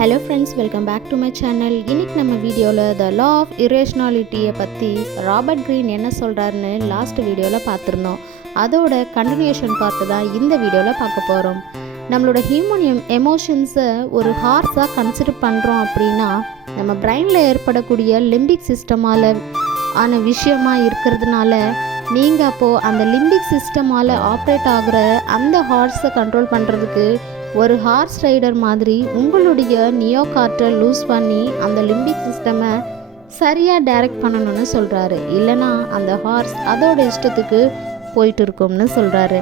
Hello friends, welcome back to my channel. இன்றைக்கி நம்ம வீடியோவில் த லா ஆஃப் இரேஷ்னாலிட்டியை பற்றி ராபர்ட் க்ரீன் என்ன சொல்கிறாருன்னு லாஸ்ட் வீடியோவில் பார்த்துருந்தோம். அதோட கண்டினியூஷன் பார்த்து தான் இந்த வீடியோவில் பார்க்க போகிறோம். நம்மளோட ஹியூமன் எமோஷன்ஸை ஒரு ஹார்ஸாக கன்சிடர் பண்ணுறோம் அப்படின்னா நம்ம பிரெயினில் ஏற்படக்கூடிய லிம்பிக் சிஸ்டமால் ஆன விஷயமாக இருக்கிறதுனால நீங்கள் அப்போது அந்த லிம்பிக் சிஸ்டமால் ஆப்ரேட் ஆகிற அந்த ஹார்ஸை கண்ட்ரோல் பண்ணுறதுக்கு ஒரு ஹார்ஸ் ரைடர் மாதிரி உங்களுடைய நியோகார்ட்டை லூஸ் பண்ணி அந்த லிம்பிக் சிஸ்டமை சரியாக டைரக்ட் பண்ணணும்னு சொல்கிறாரு. இல்லைனா அந்த ஹார்ஸ் அதோட இஷ்டத்துக்கு போயிட்டு இருக்கும்னு சொல்கிறாரு.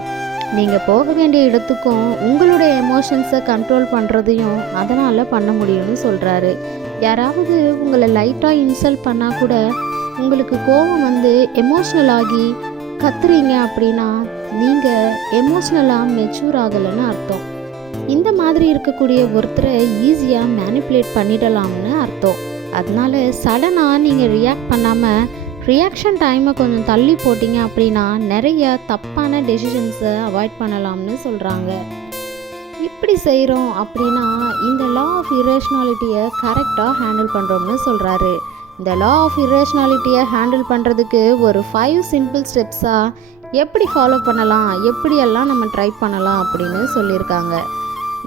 நீங்கள் போக வேண்டிய இடத்துக்கும் உங்களுடைய எமோஷன்ஸை கண்ட்ரோல் பண்ணுறதையும் அதனால் பண்ண முடியும்னு சொல்கிறாரு. யாராவது உங்களை லைட்டாக இன்சல்ட் பண்ணால் கூட உங்களுக்கு கோபம் வந்து எமோஷ்னல் ஆகி கத்துறீங்க அப்படின்னா நீங்கள் எமோஷ்னலாக மெச்சூர் ஆகலைன்னு அர்த்தம். இந்த மாதிரி இருக்கக்கூடிய ஒருத்தரை ஈஸியாக மேனிப்புலேட் பண்ணிடலாம்னு அர்த்தம். அதனால சடனாக நீங்கள் ரியாக்ட் பண்ணாமல் ரியாக்ஷன் டைமை கொஞ்சம் தள்ளி போட்டிங்க அப்படின்னா நிறைய தப்பான டெசிஷன்ஸை அவாய்ட் பண்ணலாம்னு சொல்கிறாங்க. இப்படி செய்கிறோம் அப்படின்னா இந்த லா ஆஃப் இரேஷ்னாலிட்டியை கரெக்டாக ஹேண்டில் பண்ணுறோம்னு சொல்கிறாரு. இந்த லா ஆஃப் இரேஷ்னாலிட்டியை ஹேண்டில் பண்ணுறதுக்கு ஒரு 5 சிம்பிள் ஸ்டெப்ஸாக எப்படி ஃபாலோ பண்ணலாம், எப்படியெல்லாம் நம்ம ட்ரை பண்ணலாம் அப்படின்னு சொல்லியிருக்காங்க.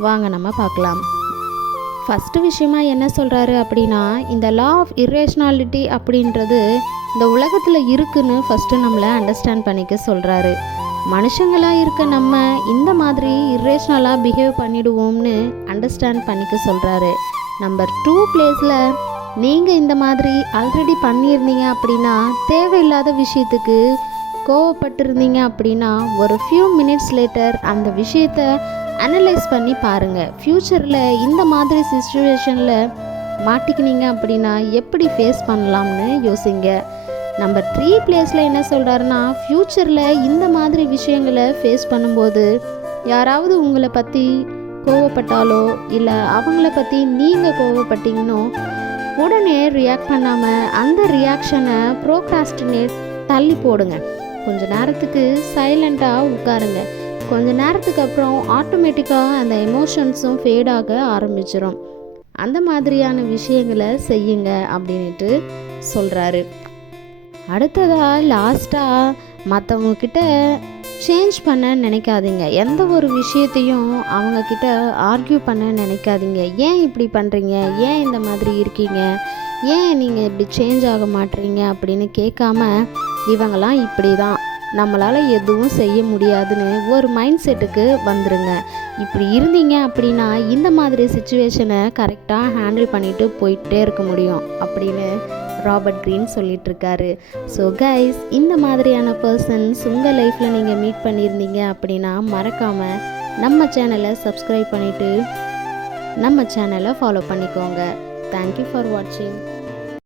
வாங்க நம்ம பார்க்கலாம். ஃபஸ்ட்டு விஷயமா என்ன சொல்கிறாரு அப்படின்னா, இந்த லா ஆஃப் இரேஷ்னாலிட்டி அப்படின்றது இந்த உலகத்தில் இருக்குன்னு ஃபஸ்ட்டு நம்மளை அண்டர்ஸ்டாண்ட் பண்ணிக்க சொல்கிறாரு. மனுஷங்களாக இருக்க நம்ம இந்த மாதிரி இரேஷ்னலாக பிஹேவ் பண்ணிடுவோம்னு அண்டர்ஸ்டாண்ட் பண்ணிக்க சொல்கிறாரு. நம்பர் 2 பிளேஸில் நீங்கள் இந்த மாதிரி ஆல்ரெடி பண்ணியிருந்தீங்க அப்படின்னா தேவையில்லாத விஷயத்துக்கு கோவப்பட்டிருந்தீங்க அப்படின்னா ஒரு ஃபியூ மினிட்ஸ் லேட்டர் அந்த விஷயத்தை அனலைஸ் பண்ணி பாருங்கள். ஃப்யூச்சரில் இந்த மாதிரி சிச்சுவேஷனில் மாட்டிக்கினீங்க அப்படின்னா எப்படி ஃபேஸ் பண்ணலாம்னு யோசிங்க. நம்பர் 3 பிளேஸில் என்ன சொல்கிறாருன்னா, ஃப்யூச்சரில் இந்த மாதிரி விஷயங்களை ஃபேஸ் பண்ணும்போது யாராவது உங்களை பற்றி கோவப்பட்டாலோ இல்லை அவங்கள பற்றி நீங்கள் கோவப்பட்டீங்கன்னோ உடனே ரியாக்ட் பண்ணாமல் அந்த ரியாக்ஷனை ப்ரோக்ராஸ்டினேட் தள்ளி போடுங்க. கொஞ்ச நேரத்துக்கு சைலண்ட்டாக உட்காருங்க. கொஞ்ச நேரத்துக்கு அப்புறம் ஆட்டோமேட்டிக்காக அந்த எமோஷன்ஸும் ஃபேடாக ஆரம்பிச்சிடும். அந்த மாதிரியான விஷயங்களை செய்யுங்க அப்படின்ட்டு சொல்கிறாரு. அடுத்ததாக லாஸ்ட்டாக மற்றவங்கக்கிட்ட சேஞ்ச் பண்ண நினைக்காதீங்க. எந்த ஒரு விஷயத்தையும் அவங்கக்கிட்ட ஆர்கியூ பண்ண நினைக்காதீங்க. ஏன் இப்படி பண்ணுறீங்க, ஏன் இந்த மாதிரி இருக்கீங்க, ஏன் நீங்கள் இப்படி சேஞ்ச் ஆக மாட்டீங்க அப்படின்னு கேட்காம இவங்களாம் இப்படி தான், நம்மளால் எதுவும் செய்ய முடியாதுன்னு ஒரு மைண்ட் செட்டுக்கு வந்துடுங்க. இப்படி இருந்தீங்க அப்படின்னா இந்த மாதிரி சிச்சுவேஷனை கரெக்டாக ஹேண்டில் பண்ணிட்டு போயிட்டே இருக்க முடியும் அப்படின்னு ராபர்ட் க்ரீன் சொல்லிகிட்ருக்காரு. ஸோ கைஸ், இந்த மாதிரியான பர்சன்ஸ் உங்கள் லைஃப்பில் நீங்கள் மீட் பண்ணியிருந்தீங்க அப்படின்னா மறக்காமல் நம்ம சேனலை சப்ஸ்கிரைப் பண்ணிவிட்டு நம்ம சேனலை ஃபாலோ பண்ணிக்கோங்க. தேங்க்யூ ஃபார் வாட்சிங்.